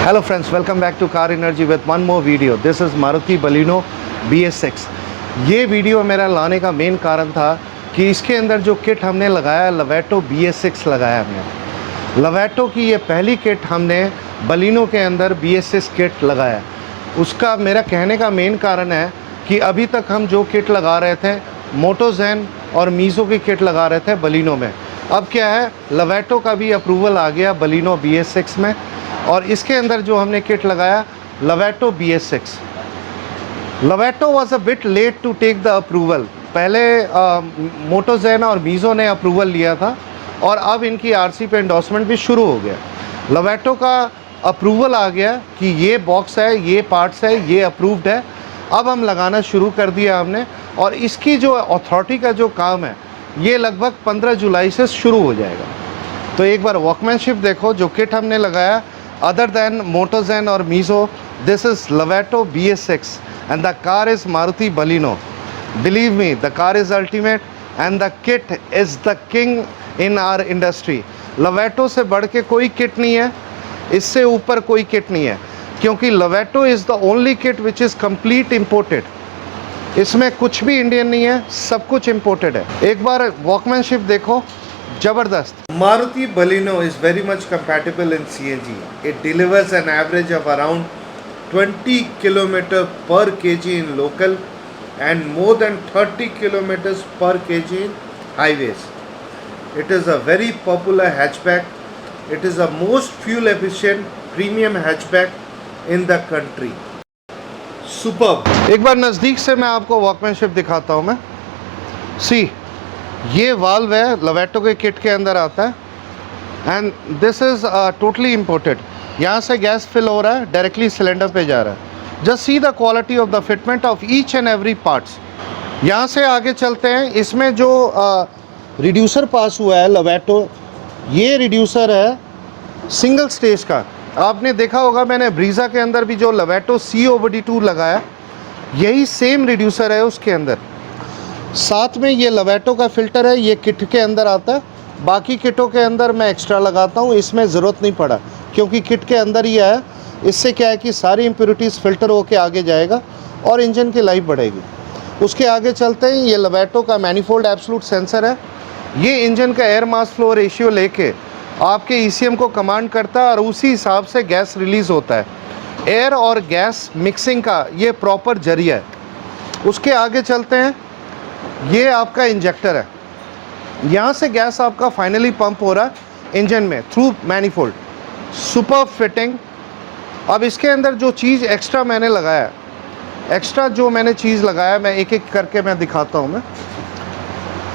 Hello friends, welcome back to Car Energy with one more video. This is Maruti Baleno BS6. ये video मेरा लाने का main कारण था कि इसके अंदर जो किट हमने लगाया, लवेटो BS6 लगाया हमने। लवेटो की ये पहली किट हमने बलिनो के अंदर BS6 किट लगाया। उसका मेरा कहने का मेन कारण है कि अभी तक हम जो किट लगा रहे थे, मोटोजेन और मीज़ो की किट लगा रहे थे बलिनो में। अब क्या है, लवेटो का भी अप्रूवल आ गया बलिनो BS6 में, और इसके अंदर जो हमने किट लगाया Lovato BS6। Lovato was a bit late to take the approval. पहले मोटोजेन और मीज़ो ने अप्रूवल लिया था और अब इनकी आरसी पे एंडोर्समेंट भी शुरू हो गया। लवेटो का अप्रूवल आ गया कि ये बॉक्स है, ये पार्ट्स है, ये अप्रूव्ड है। अब हम लगाना शुरू कर दिया हमने, और इसकी जो अथॉरिटी का जो काम है ये लगभग 15 जुलाई से शुरू हो जाएगा। तो एक बार वर्कमैनशिप देखो, जो किट हमने लगाया other than Motozen or Mizo, this is Lovato BS6 and the car is Maruti Baleno. Believe me, the car is ultimate and the kit is the king in our industry. Lovato से बढ़ के कोई kit नहीं है, इससे ऊपर कोई kit नहीं है, क्योंकि Lovato is the only kit which is complete imported. इसमें कुछ भी इंडियन नहीं है, सब कुछ imported है। एक बार वर्कमैनशिप देखो, जबरदस्त। Maruti Baleno is very much compatible in CNG. It delivers an average of around 20 km per kg in local and more than 30 km per kg in highways. It is a very popular hatchback. It is the most fuel efficient premium hatchback in the country. Superb. एक बार नज़दीक से मैं आपको workmanship दिखाता हूँ मैं। See, ये valve है, लवेटो के किट के अंदर आता है and this is totally imported. यहाँ से गैस फिल हो रहा है, डायरेक्टली सिलेंडर पे जा रहा है। Just see the quality of the fitment of each and every parts. यहाँ से आगे चलते हैं। इसमें जो रिड्यूसर पास हुआ है लवेटो, ये रिड्यूसर है सिंगल स्टेज का। आपने देखा होगा, मैंने ब्रीज़ा के अंदर भी जो लवेटो COBD2 लगाया, यही सेम रिड्यूसर है उसके अंदर। साथ में ये लवेटो का फ़िल्टर है, ये किट के अंदर आता है। बाकी किटों के अंदर मैं एक्स्ट्रा लगाता हूँ, इसमें ज़रूरत नहीं पड़ा क्योंकि किट के अंदर ही है। इससे क्या है कि सारी इम्प्योरिटीज़ फ़िल्टर होके आगे जाएगा और इंजन की लाइफ बढ़ेगी। उसके आगे चलते हैं। ये लवेटो का मैनीफोल्ड एब्सोल्यूट सेंसर है। ये इंजन का एयर मास फ्लो रेशियो लेके आपके ECM को कमांड करता है और उसी हिसाब से गैस रिलीज़ होता है। एयर और गैस मिक्सिंग का ये प्रॉपर जरिया है। उसके आगे चलते हैं। ये आपका इंजेक्टर है, यहाँ से गैस आपका फाइनली पंप हो रहा है इंजन में थ्रू मैनीफोल्ड। Super fitting. अब इसके अंदर जो चीज़ एक्स्ट्रा मैंने लगाया है, एक्स्ट्रा जो मैंने चीज़ लगाया, मैं एक एक करके मैं दिखाता हूँ मैं।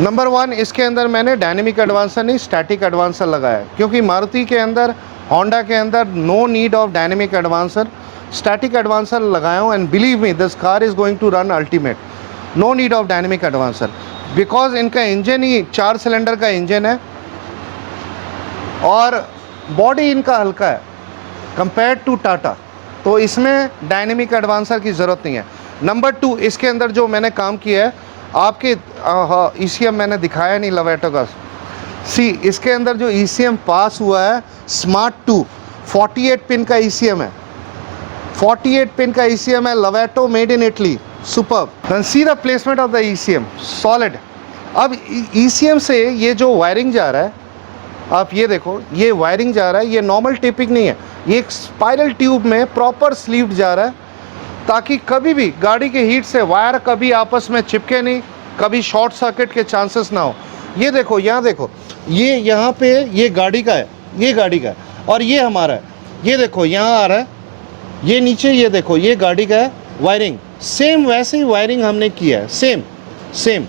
नंबर 1, इसके अंदर मैंने डायनेमिक एडवांसर नहीं, स्टैटिक एडवांसर लगाया है, क्योंकि मारुति के अंदर, होंडा के अंदर no need of dynamic advancer. Static advancer लगाया हूँ and believe me, this car is going to run ultimate. No need of dynamic advancer because इनका इंजन ही 4 सिलेंडर का इंजन है और बॉडी इनका हल्का है कंपेयर्ड टू टाटा, तो इसमें डायनेमिक एडवांसर की ज़रूरत नहीं है। नंबर 2, इसके अंदर जो मैंने काम किया है, आपके ECM मैंने दिखाया नहीं लवेटो का। सी, इसके अंदर जो ECM पास हुआ है स्मार्ट 2, 48 पिन का ECM है। 48 पिन का ECM है, Lovato made in Italy. Superb. Then see the placement of the ECM, solid. अब ECM से ये जो वायरिंग जा रहा है, आप ये देखो, ये वायरिंग जा रहा है, ये नॉर्मल टेपिंग नहीं है, ये एक स्पाइरल ट्यूब में प्रॉपर स्लीव्ड जा रहा है, ताकि कभी भी गाड़ी के हीट से वायर कभी आपस में चिपके नहीं, कभी शॉर्ट सर्किट के चांसेस ना हो। ये देखो, यहाँ देखो, ये यहाँ पे ये गाड़ी का है, ये गाड़ी का है और ये हमारा है। ये देखो यहाँ आ रहा है, ये नीचे, ये देखो, ये गाड़ी का है। वायरिंग सेम वैसे ही वायरिंग हमने किया है, सेम।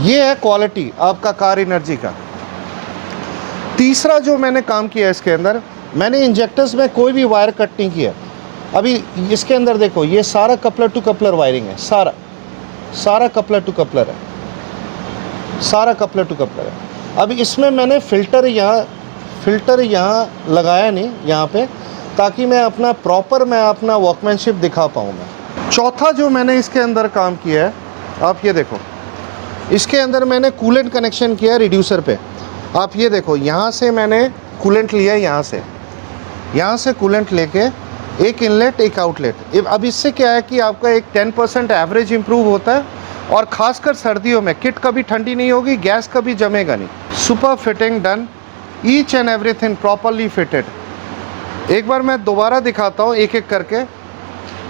ये है क्वालिटी आपका कार एनर्जी का। तीसरा जो मैंने काम किया इसके अंदर, मैंने इंजेक्टर्स में कोई भी वायर कट नहीं किया। अभी इसके अंदर देखो, ये सारा कपलर टू कपलर वायरिंग है, सारा कपलर टू कपलर है, सारा कपलर टू कपलर है। अभी इसमें मैंने फ़िल्टर यहाँ लगाया नहीं यहाँ पे, ताकि मैं अपना वर्कमैनशिप दिखा पाऊँ मैं। चौथा जो मैंने इसके अंदर काम किया है, आप ये देखो, इसके अंदर मैंने कूलेंट कनेक्शन किया है रिड्यूसर पे। आप ये देखो, यहाँ से मैंने कूलेंट लिया है, यहाँ से कूलेंट लेके एक इनलेट एक आउटलेट। अब इससे क्या है कि आपका एक 10% एवरेज इंप्रूव होता है, और ख़ासकर सर्दियों में किट कभी ठंडी नहीं होगी, गैस कभी जमेगा नहीं। Super fitting done, each and everything properly fitted. एक बार मैं दोबारा दिखाता हूँ एक एक करके।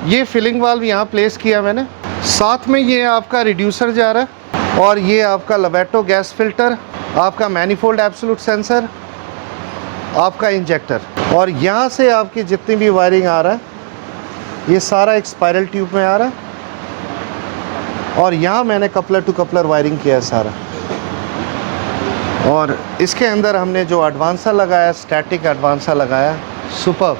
ये फिलिंग वाल्व यहाँ प्लेस किया मैंने, साथ में ये आपका रिड्यूसर जा रहा है, और ये आपका लवेटो गैस फिल्टर, आपका मैनिफोल्ड एब्सोल्यूट सेंसर, आपका इंजेक्टर, और यहाँ से आपकी जितनी भी वायरिंग आ रहा है ये सारा एक स्पाइरल ट्यूब में आ रहा है, और यहाँ मैंने कपलर टू कपलर वायरिंग किया है सारा। और इसके अंदर हमने जो एडवांसर लगाया, स्टैटिक एडवांसर लगाया, super.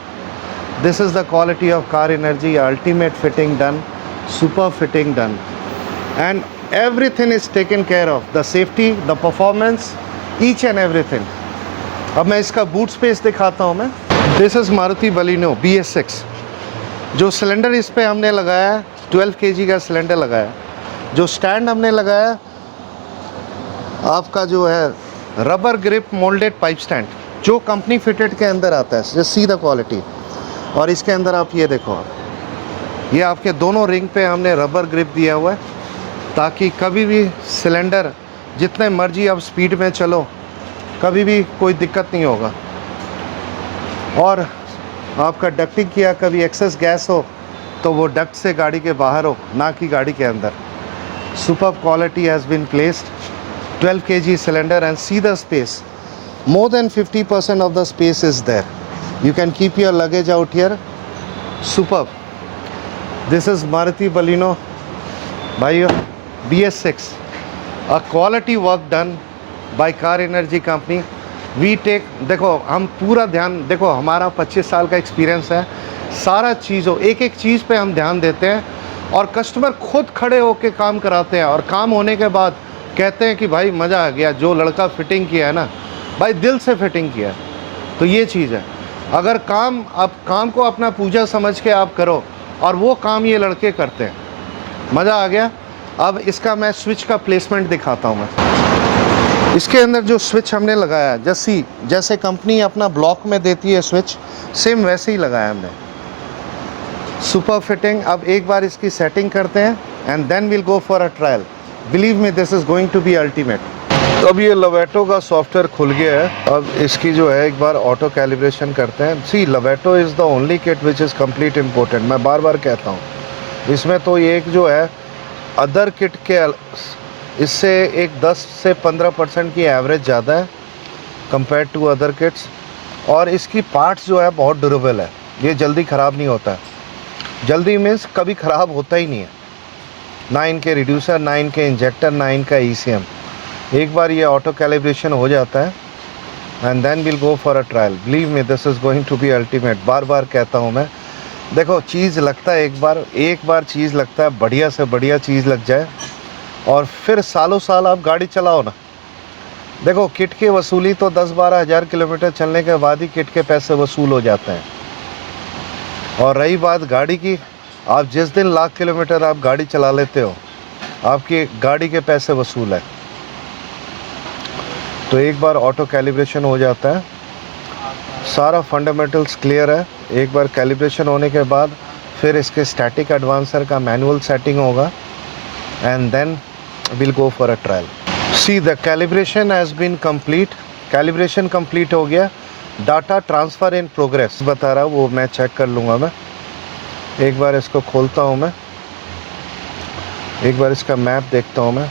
This is the quality of car energy, ultimate fitting done, super fitting done, and everything is taken care of, the safety, the performance, each and everything। अब मैं इसका बूट स्पेस दिखाता हूँ मैं। This is Maruti Baleno BS6। जो cylinder इस पे हमने लगाया है 12 kg का सिलेंडर लगाया। जो स्टैंड हमने लगाया आपका जो है rubber grip moulded pipe stand, जो कंपनी फिटेड के अंदर आता है, जस्ट सी द क्वालिटी। और इसके अंदर आप ये देखो, ये आपके दोनों रिंग पे हमने रबर ग्रिप दिया हुआ है, ताकि कभी भी सिलेंडर जितने मर्जी आप स्पीड में चलो, कभी भी कोई दिक्कत नहीं होगा। और आपका डक्टिंग किया, कभी एक्सेस गैस हो तो वो डक्ट से गाड़ी के बाहर हो, ना कि गाड़ी के अंदर। Super quality has been placed, 12 kg cylinder, and see the space, more than 50% of the space is there, you can keep your luggage out here। Superb। This is Maruti Baleno भाइयों BS6, a quality work done by car energy company. We take, देखो हम पूरा ध्यान, देखो हमारा 25 साल का experience है, सारा चीज़ों एक एक चीज़ पे हम ध्यान देते हैं, और कस्टमर खुद खड़े होकर काम कराते हैं, और काम होने के बाद कहते हैं कि भाई मज़ा आ गया, जो लड़का फिटिंग किया है ना भाई दिल से फिटिंग किया है। तो ये चीज़ है, अगर काम, आप काम को अपना पूजा समझ के आप करो, और वो काम ये लड़के करते हैं, मज़ा आ गया। अब इसका मैं स्विच का प्लेसमेंट दिखाता हूँ मैं। इसके अंदर जो स्विच हमने लगाया, जैसे कंपनी अपना ब्लॉक में देती है स्विच, सेम वैसे ही लगाया हमने। Super fitting. अब एक बार इसकी सेटिंग करते हैं, and then will go for a trial. Believe me, this is going to be ultimate. तो अब ये लवेटो का सॉफ्टवेयर खुल गया है। अब इसकी जो है एक बार ऑटो कैलिब्रेशन करते हैं। See, Lovato is the only kit which is complete important. मैं बार बार कहता हूँ, इसमें तो ये एक जो है अदर किट के इससे एक 10 से 15% की एवरेज ज़्यादा है कंपेयर टू अदर किट्स, और इसकी पार्ट्स जो है बहुत ड्यूरेबल है, ये जल्दी ख़राब नहीं होता है। जल्दी मीन्स कभी ख़राब होता ही नहीं है, ना इनके रिड्यूसर, ना इनके इंजेक्टर, ना इनका ECM। एक बार ये ऑटो कैलिब्रेशन हो जाता है, and then will go for a trial. Believe me, this is going to be ultimate. बार बार कहता हूँ मैं, देखो चीज़ लगता है एक बार चीज़ लगता है, बढ़िया से बढ़िया चीज़ लग जाए, और फिर सालों साल आप गाड़ी चलाओ ना। देखो किट की वसूली तो 10-12 हज़ार किलोमीटर चलने के बाद ही किट के पैसे वसूल हो जाते हैं। और रही बात गाड़ी की, आप जिस दिन 1,00,000 किलोमीटर आप गाड़ी चला लेते हो, आपकी गाड़ी के पैसे वसूल है। तो एक बार ऑटो कैलिब्रेशन हो जाता है, सारा फंडामेंटल्स क्लियर है। एक बार कैलिब्रेशन होने के बाद फिर इसके स्टैटिक एडवांसर का मैनुअल सेटिंग होगा, and then will go for a trial. See, the calibration has been complete. Calibration complete हो गया, डाटा ट्रांसफ़र इन प्रोग्रेस बता रहा, वो मैं चेक कर लूँगा। मैं एक बार इसको खोलता हूँ, मैं एक बार इसका मैप देखता हूँ। मैं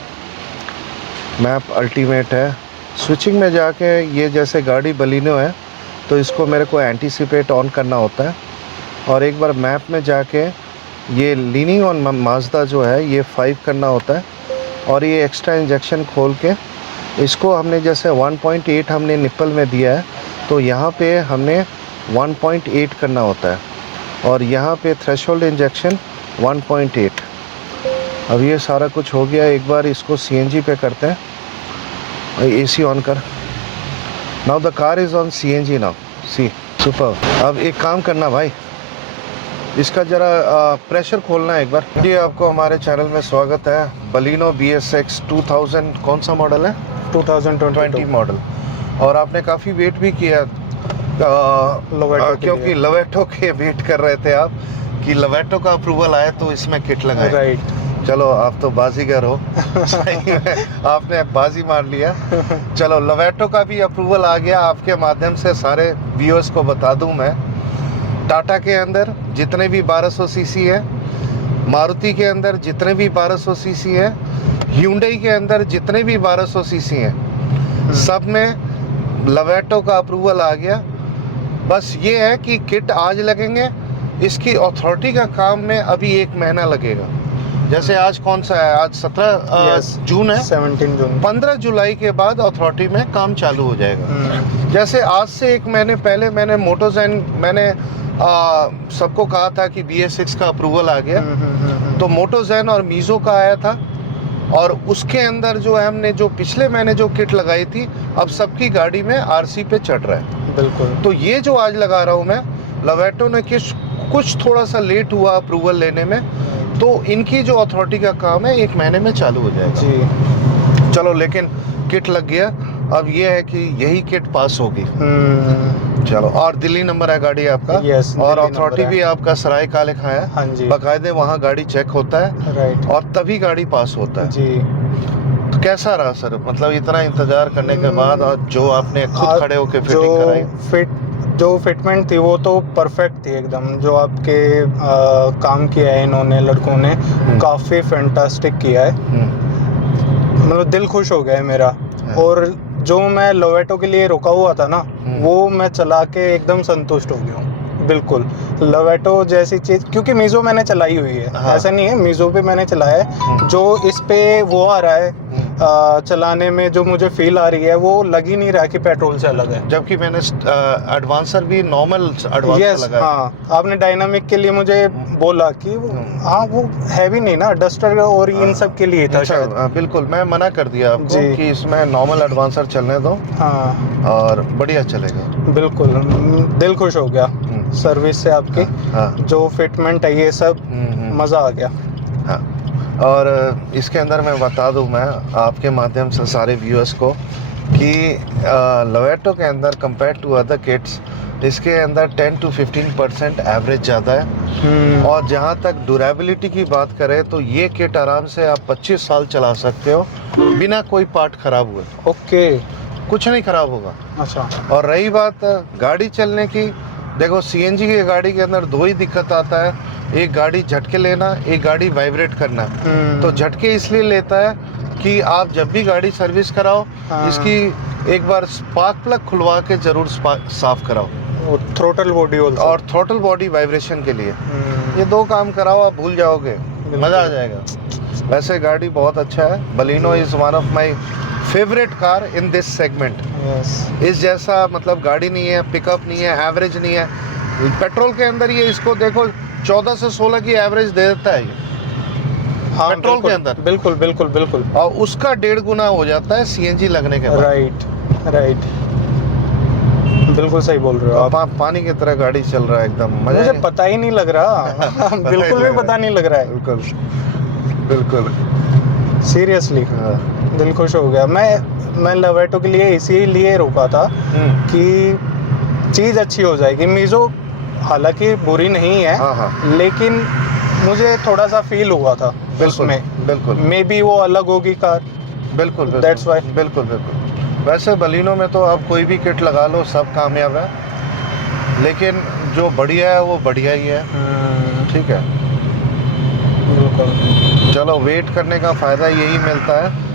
मैप अल्टीमेट है। स्विचिंग में जाके, ये जैसे गाड़ी बलिनो है तो इसको मेरे को एंटीसिपेट ऑन करना होता है, और एक बार मैप में जाके ये लीनिंग ऑन माजदा जो है ये 5 करना होता है, और ये एक्स्ट्रा इंजेक्शन खोल के इसको हमने जैसे 1.8 हमने निप्पल में दिया है, तो यहाँ पे हमने 1.8 करना होता है, और यहाँ पे थ्रेशोल्ड इंजेक्शन 1.8। अब ये सारा कुछ हो गया। एक बार इसको CNG पे करते हैं। AC ऑन कर। Now the car is on CNG now. See, super. अब एक काम करना भाई, इसका ज़रा प्रेशर खोलना है एक बार जी। आपको हमारे चैनल में स्वागत है। बलिनो BSX 2000 कौन सा मॉडल है? 2020 मॉडल। और आपने काफ़ी वेट भी किया क्योंकि लवेटो के वेट कर रहे थे आप कि लवेटो का अप्रूवल आए तो इसमें किट लगाए। राइट। चलो आप तो बाजीगर हो। सही में आपने बाजी मार लिया। चलो लवेटो का भी अप्रूवल आ गया। आपके माध्यम से सारे व्यूअर्स को बता दूं मैं, टाटा के अंदर जितने भी 1200 सीसी है, मारुति के अंदर जितने भी 1200 सीसी है, ह्यूंडई के अंदर जितने भी 1200 सीसी हैं, सब में लवेटो का अप्रूवल आ गया। बस ये है कि किट आज लगेंगे, इसकी अथॉरिटी का काम में अभी 1 महीना लगेगा। जैसे आज कौन सा है? आज 17 जून है, 17 जून। 15 जुलाई के बाद अथॉरिटी में काम चालू हो जाएगा। जैसे आज से 1 महीने पहले मैंने मोटोजैन सबको कहा था कि BS6 का अप्रूवल आ गया, तो मोटोजैन और मीज़ो का आया था, और उसके अंदर जो है हमने जो पिछले महीने जो किट लगाई थी, अब सबकी गाड़ी में RC पे चढ़ रहा है। बिल्कुल। तो ये जो आज लगा रहा हूँ मैं, लवेटो ने कुछ थोड़ा सा लेट हुआ अप्रूवल लेने में, तो इनकी जो अथॉरिटी का काम है 1 महीने में चालू हो जाएगा जी। चलो, लेकिन किट लग गया। अब ये है कि यही किट पास होगी। चलो, और दिल्ली नंबर है गाड़ी आपका। यस, और अथॉरिटी भी आपका सराय का लिखा है। हाँ जी। बाकायदे वहाँ गाड़ी चेक होता है। राइट। और तभी गाड़ी पास होता है जी। तो कैसा रहा सर, मतलब इतना इंतजार करने के बाद, और जो आपने खुद खड़े होकर फिटिंग कराई? जो फिटमेंट थी वो तो परफेक्ट थी एकदम। जो आपके काम किया है इन्होंने, लड़कों ने काफ़ी फैंटास्टिक किया है। मतलब दिल खुश हो गया है मेरा। और जो मैं लोवेटो के लिए रुका हुआ था ना, वो मैं चला के एकदम संतुष्ट हो गया हूँ। बिल्कुल लोवेटो जैसी चीज़, क्योंकि मीज़ो मैंने चलाई हुई है। हाँ। ऐसा नहीं है, मीज़ो पे मैंने चलाया है। जो इस पे वो आ रहा है चलाने में, जो मुझे फील आ रही है, वो लग ही नहीं रहा कि पेट्रोल से अलग है। जबकि मैंने एडवांसर भी नॉर्मल एडवांसर लगाया। हाँ, आपने डायनामिक के लिए मुझे बोला कि हाँ, वो हैवी नहीं ना, डस्टर और इन सब के लिए था शायद। बिल्कुल, मैं मना कर दिया आपको कि इसमें नॉर्मल एडवांसर चलने दो। हाँ, और बढ़िया चलेगा। बिल्कुल, दिल खुश हो गया सर्विस से आपकी। हाँ। जो फिटमेंट है ये सब, मज़ा आ गया। हाँ, और इसके अंदर मैं बता दूं मैं आपके माध्यम से सारे व्यूअर्स को कि लवेटो के अंदर कंपेयर टू अदर किट्स, इसके अंदर 10 to 15% एवरेज ज़्यादा है। और जहाँ तक ड्यूरेबिलिटी की बात करें तो ये किट आराम से आप 25 साल चला सकते हो बिना कोई पार्ट ख़राब हुए। ओके, कुछ नहीं ख़राब होगा। अच्छा। और रही बात गाड़ी चलने की, देखो CNG की गाड़ी के अंदर 2 ही दिक्कत आता है, एक गाड़ी झटके लेना, एक गाड़ी वाइब्रेट करना। तो झटके इसलिए लेता है कि आप जब भी गाड़ी सर्विस कराओ, इसकी एक बार स्पार्क प्लग खुलवा के जरूर साफ कराओ। थ्रोटल बॉडी और थ्रोटल बॉडी वाइब्रेशन के लिए ये 2 काम कराओ, आप भूल जाओगे, मज़ा आ जाएगा। वैसे गाड़ी बहुत अच्छा है। Baleno is one of my favourite car in this segment. इस जैसा मतलब गाड़ी नहीं है, पिकअप नहीं है, एवरेज नहीं है। पेट्रोल के अंदर ये इसको देखो 14 से 16 की एवरेज दे देता है ये। हाँ, पेट्रोल के अंदर बिल्कुल बिल्कुल बिल्कुल। और उसका 1.5 गुना हो जाता है CNG लगने के बाद। राइट, बिल्कुल सही बोल रहे हो आप। पानी की तरह गाड़ी चल रहा है एकदम। मुझे पता ही नहीं लग रहा। बिल्कुल भी पता नहीं लग रहा है। बिल्कुल सीरियसली दिल खुश हो गया। मैं लवेटो के लिए इसीलिए रुका था कि चीज़ अच्छी हो जाएगी। मीज़ो हालांकि बुरी नहीं है। हाँ। लेकिन मुझे थोड़ा सा फील हुआ था बिल्कुल। मे बी वो अलग होगी कार। बिल्कुल दैट्स व्हाई। बिल्कुल। वैसे बलिनो में तो आप कोई भी किट लगा लो, सब कामयाब है, लेकिन जो बढ़िया है वो बढ़िया ही है। ठीक है, बिल्कुल। चलो, वेट करने का फ़ायदा यही मिलता है।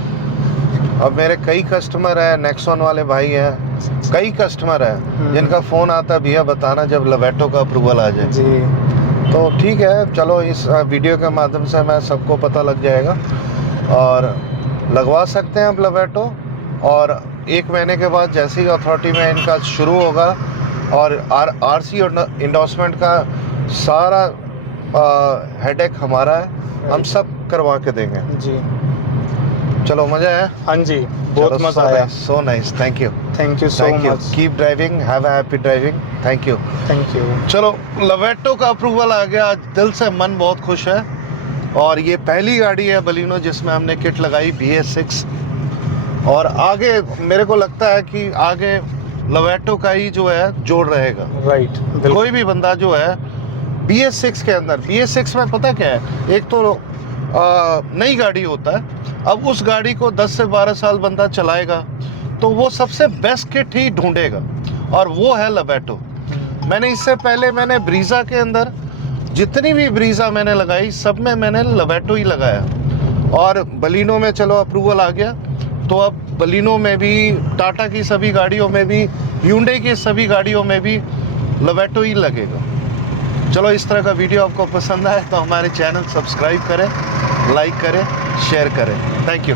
अब मेरे कई कस्टमर हैं, नेक्सॉन वाले भाई हैं, कई कस्टमर हैं जिनका फ़ोन आता है, भैया बताना जब लवेटो का अप्रूवल आ जाए जी। तो ठीक है, चलो इस वीडियो के माध्यम से मैं सबको पता लग जाएगा और लगवा सकते हैं अब लवेटो। और 1 महीने के बाद जैसे ही अथॉरिटी में इनका शुरू होगा और RC और इंडोर्समेंट का सारा हेडेक हमारा है, हम सब करवा के देंगे जी। चलो मजा है। हाँ जी, बहुत मज़ा आया। So nice, thank you so much. Keep driving, have a happy driving. Thank you. Thank you. चलो, लवेटो का अप्रूवल आ गया, आज दिल से मन बहुत खुश है। और ये पहली गाड़ी है बलिनो जिसमें हमने किट लगाई BS6। और आगे मेरे को लगता है कि आगे लवेटो का ही जो है जोड़ रहेगा। राइट, कोई भी बंदा जो है BS6 के अंदर, BS6 में पता क्या है, एक तो नई गाड़ी होता है। अब उस गाड़ी को 10 से 12 साल बंदा चलाएगा तो वो सबसे बेस्ट किट ही ढूंढेगा, और वो है लवेटो। मैंने इससे पहले मैंने ब्रीजा के अंदर जितनी भी ब्रीजा मैंने लगाई सब में मैंने लवेटो ही लगाया। और बलिनो में चलो अप्रूवल आ गया, तो अब बलिनो में भी, टाटा की सभी गाड़ियों में भी, ह्यूंडई की सभी गाड़ियों में भी लवेटो ही लगेगा। चलो, इस तरह का वीडियो आपको पसंद आए तो हमारे चैनल सब्सक्राइब करें, लाइक करें, शेयर करें। Thank you.